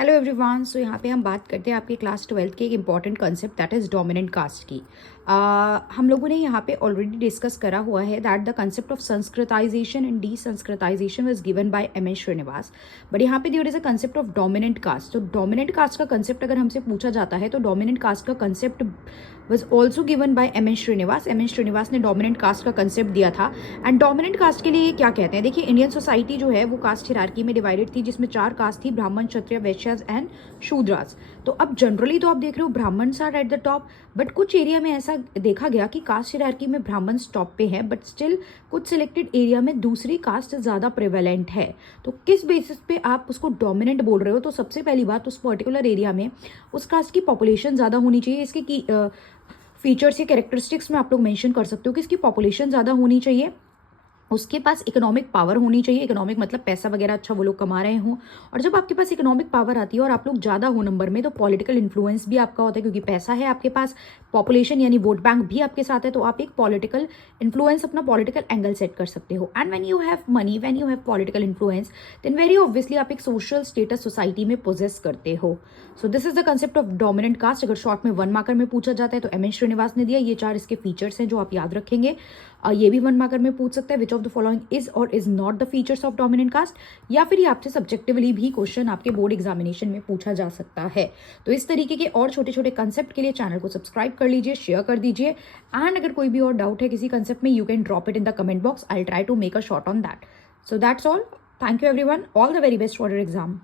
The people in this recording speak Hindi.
Hello everyone. सो यहाँ पे हम बात करते हैं आपके क्लास 12th के एक important concept that is dominant caste की। हम लोगों ने यहाँ पे ऑलरेडी डिस्कस करा हुआ है that the concept of Sanskritisation and de Sanskritisation was given by M S Srinivas. But यहाँ पे there is a concept of dominant caste. तो डोमिनेंट कास्ट का कंसेप्ट अगर हमसे पूछा जाता है तो डोमिनेंट कास्ट का concept was also given by M S Srinivas. M S Srinivas ने डोमिनेंट कास्ट का कंसेप्ट दिया था। एंड डोमिनेंट कास्ट के लिए ये क्या कहते हैं, देखिए इंडियन सोसाइटी जो है वो कास्ट हिरार्की में डिवाइडेड थी, जिसमें 4 कास्ट थी, ब्राह्मण, क्षत्रिय, वैश्यास एंड शूद्रास। तो अब जनरली तो आप देख रहे हो Brahmans are at the top, but कुछ एरिया में ऐसा देखा गया कि कास्ट हिरार्की में ब्राह्मण्स टॉप पे है, बट स्टिल कुछ सिलेक्टेड एरिया में दूसरी कास्ट ज़्यादा प्रिवेलेंट है। तो किस बेसिस पे आप उसको डोमिनेंट बोल रहे हो? तो सबसे पहली बात, उस पर्टिकुलर एरिया में उस कास्ट की पॉपुलेशन ज़्यादा होनी चाहिए। इसके फीचर्स या कैरेक्टरिस्टिक्स में आप लोग मेंशन कर सकते हो कि इसकी पॉपुलेशन ज़्यादा होनी चाहिए, उसके पास इकोनॉमिक पावर होनी चाहिए। इकोनॉमिक मतलब पैसा वगैरह अच्छा वो लोग कमा रहे हों। और जब आपके पास इकोनॉमिक पावर आती है और आप लोग ज़्यादा हो नंबर में, तो पॉलिटिकल इन्फ्लुएंस भी आपका होता है, क्योंकि पैसा है आपके पास, पॉपुलेशन यानी वोट बैंक भी आपके साथ है, तो आप एक पॉलिटिकल इन्फ्लुएंस, अपना पॉलिटिकल एंगल सेट कर सकते हो। And when you have money, when you have political influence, then very obviously आप एक सोशल स्टेटस सोसाइटी में पोजेस करते हो। So this is the concept of dominant caste. अगर शॉर्ट में 1 मार्कर में पूछा जाता है तो एम एन श्रीनिवास ने दिया। ये 4 इसके फीचर्स हैं जो आप याद रखेंगे। ये भी 1 मार्कर में पूछ सकता है, which of the following is और is not the features of dominant caste, या फिर ये आपसे सब्जेक्टिवली भी क्वेश्चन आपके बोर्ड एग्जामिनेशन में पूछा जा सकता है। तो इस तरीके के और छोटे छोटे कंसेप्ट के लिए चैनल को सब्सक्राइब कर लीजिए, शेयर कर दीजिए। एंड अगर कोई भी और डाउट है किसी कंसेप्ट में, you can drop it in the comment box. I will try to make a short on that. So that's all. Thank you everyone. All the very best for your exam.